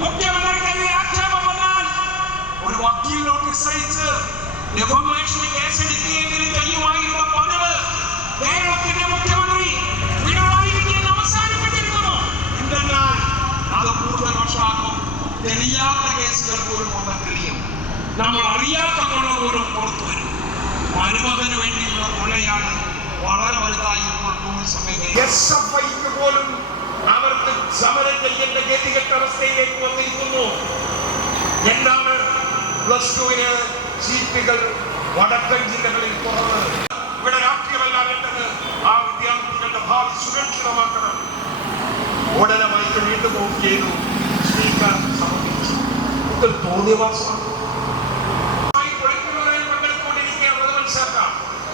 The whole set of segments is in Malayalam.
മുഖ്യമന്ത്രിക്കെതിരെ ആക്ഷേപം വന്നാൽ ഒരു വക്കീൽ നോട്ടീസ് അയച്ച് ഡെഫമേഷന് കേസെടുക്കുകയെങ്കിലും ചെയ്യുമായിരുന്ന പതിവ് കേരളത്തിന്റെ മുഖ്യമന്ത്രി പിണറായി വിജയൻ അവസാനിപ്പിച്ചിരിക്കുന്നു. എന്തെന്നാൽ അത് കൂടുതൽ വർഷമാകും. തെളിയാത്ത കേസുകൾ പോലും ഒന്ന് തെളിയും. നമ്മൾ അറിയാത്ത കൊള്ള പോലും പുറത്തു വരും. മരുമകന് വേണ്ടിയുള്ള കൊള്ളയാണ് വളരെ വലുതായി SFIക്ക് പോലും അവർക്ക് സമരം ചെയ്യേണ്ട ഗതികെട്ട അവസ്ഥയിലേക്ക് വന്നിരിക്കുന്നു. എന്താണ് +2-ന് സീറ്റുകൾ വടക്കൻ ജില്ലകളിൽ കുറവ്? ഇവിടെ രാഷ്ട്രീയമല്ല വേണ്ടത്. ആ വിദ്യാർത്ഥികളുടെ ഭാവി സുരക്ഷിതമാക്കണം. ഉടനെ മൈക്ക് വീണ്ടും ഓഫ് ചെയ്തു. സ്പീക്കർ സമർപ്പിച്ചു. ഇത് തോന്നിയവാസമാണ്.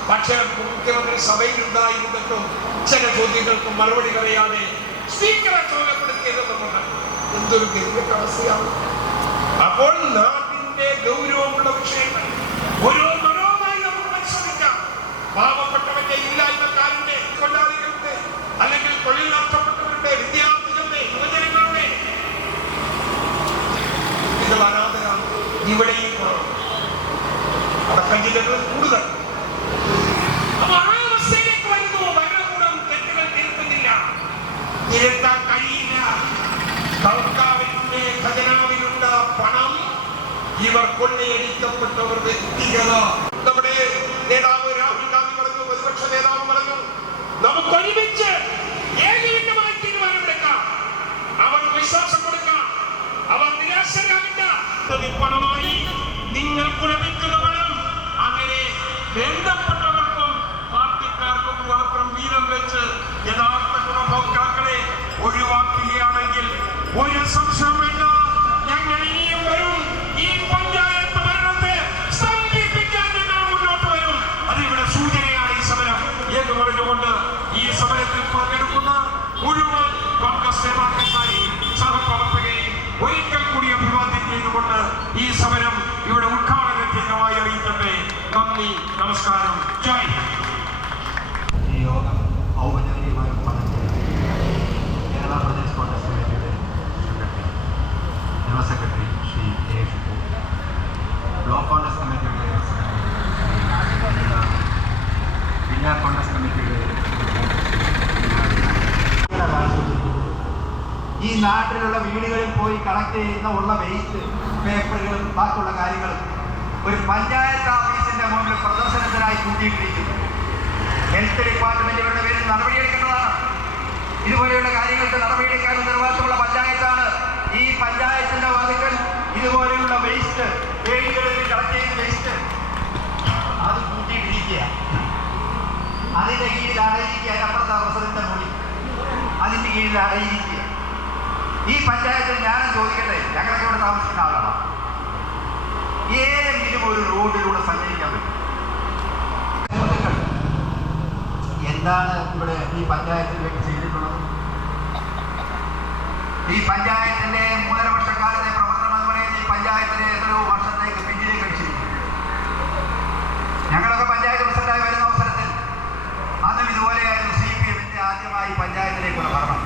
പക്ഷേ മുഖ്യമന്ത്രി സഭയിലുണ്ടായിരുന്നിട്ടും ചില ചോദ്യങ്ങൾക്ക് മറുപടി പറയാതെ സ്പീക്കറെ ചുമതലപ്പെടുത്തിയത് നമ്മൾ എന്തൊരു ഗതികെട്ട അവസ്ഥയാണ്. അപ്പോൾ നാടിന്റെ ഗൗരവമുള്ള വിഷയങ്ങൾ ഓരോന്നോരോന്നായി നമുക്ക് പരിശോധിക്കാം. പാവപ്പെട്ടവന്റെ ഇല്ലായ്മക്കാരുടെ തൊഴിലാളികളുടെ അല്ലെങ്കിൽ തൊഴിൽ നഷ്ടപ്പെട്ടവരുടെ വിദ്യാർത്ഥികളുടെ യുവജനങ്ങളുടെ ഇത് അനാഥരാണ്. ഇവിടെയും കുറവ്, വടക്കൻ ജില്ലകളിൽ കൂടുതൽ. തിരുത്താൻ കഴിയില്ല. സർക്കാരിന്റെ ഖജനാവിലുള്ള പണം ഇവർ കൊള്ളയടിക്കപ്പെട്ടവർ വ്യക്തിഗത. നമ്മുടെ നേതാവ് രാഹുൽ ഗാന്ധി പറഞ്ഞു, പ്രതിപക്ഷ നേതാവ് പറഞ്ഞു, നമുക്ക് ഒരുമിച്ച് ഏകീകൃതമായി തീരുമാനമെടുക്കാം. അവർക്ക് വിശ്വാസം കൊടുക്കാം. അവർ നിരാശരാകില്ല. പണമായി നിങ്ങൾക്ക് ലഭിക്കുന്ന പണം അങ്ങനെ ബന്ധപ്പെട്ടവർക്കും പാർട്ടിക്കാർക്കും മാത്രം വീതം വെച്ച് യഥാർത്ഥ ഗുണഭോക്താക്കളെ ഒഴിവാക്കുകയാണെങ്കിൽ ഒരു സംശയം വേണ്ട, ഞങ്ങൾ ഇനിയും വരും. ഈ പഞ്ചായത്ത് ഭരണത്തെ സംഘടിപ്പിക്കാൻ ഞങ്ങൾ മുന്നോട്ട് വരും. അതിവിടെ സൂചനയാണ് ഈ സമരം എന്ന് പറഞ്ഞുകൊണ്ട് ഈ സമരത്തിൽ പങ്കെടുക്കുന്ന മുഴുവൻ കോൺഗ്രസ് നേതാക്കന്മാരെയും സഹപ്രവർത്തകരെയും ഒരിക്കൽ കൂടി അഭിവാദ്യം ചെയ്തുകൊണ്ട് ഈ സമരം ഇവിടെ ഉദ്ഘാടന ചിഹ്നമായി അറിയിക്കട്ടെ. നന്ദി, നമസ്കാരം, ജയ്. ഈ യോഗം ഔപചാരികമായി ഉദ്ഘാടനം ചെയ്തു കേരള പ്രദേശ് കോൺഗ്രസ് കമ്മിറ്റിയുടെ secretary, general secretary Shri A Shippu, block Congress കമ്മിറ്റിയുടെ സെക്രട്ടറി ജില്ലാ കോൺഗ്രസ് കമ്മിറ്റിയുടെ ഈ നാട്ടിലുള്ള വീടുകളിൽ പോയി കളക്ട് ചെയ്യുന്ന ഉള്ള വേസ്റ്റ് പേപ്പറുകളും ബാക്കിയുള്ള കാര്യങ്ങളും ഒരു പഞ്ചായത്ത് ഓഫീസിന്റെ മുമ്പിൽ പ്രദർശനത്തിനായി കൂട്ടിയിട്ടിരിക്കുന്നു. ഹെൽത്ത് ഡിപ്പാർട്ട്മെന്റ് ഇവരുടെ പേരിൽ നടപടിയെടുക്കേണ്ടതാണ്. ഇതുപോലെയുള്ള കാര്യങ്ങൾക്ക് നടപടിയെടുക്കാൻ ഉത്തരവാദിത്തമുള്ള പഞ്ചായത്താണ്. ഈ പഞ്ചായത്തിന്റെ വാതിക്കൽ ഇതുപോലെയുള്ള വേസ്റ്റ് വീടുകളിൽ കളക്ട് ചെയ്യുന്ന വേസ്റ്റ് അത് കൂട്ടിയിട്ടിരിക്കുക. അതിന്റെ കീഴിൽ അടയിരിക്കുക. അതിനപ്പുറത്തെ പ്രസിഡന്റ് മൊഴി അതിന്റെ കീഴിൽ അടയിരിക്കുക. ഈ പഞ്ചായത്തിൽ ഞാനും ചോദിക്കട്ടെ, ഞങ്ങളൊക്കെ ഇവിടെ താമസിക്കുന്ന ആളാണ്, ഏതെങ്കിലും ഒരു റോഡിലൂടെ സഞ്ചരിക്കാൻ പറ്റും? എന്താണ് ഇവിടെ ഈ പഞ്ചായത്തിൽ വേണ്ടി ചെയ്തിട്ടുള്ളത്? ഈ പഞ്ചായത്തിന്റെ 3.5 വർഷക്കാലത്തെ പ്രവർത്തനം എന്ന് പറയുന്നത് ഈ പഞ്ചായത്തിലെ എത്രയോ വർഷത്തേക്ക് പിന്നിലേക്ക് കഴിച്ചിരിക്കുന്നു. ഞങ്ങളൊക്കെ പഞ്ചായത്ത് പ്രസിഡന്റായി വരുന്ന അവസരത്തിൽ അന്നും ഇതുപോലെയായിരുന്നു CPM-ന്റെ ആദ്യമായി പഞ്ചായത്തിലേക്കുള്ള ഭരണം.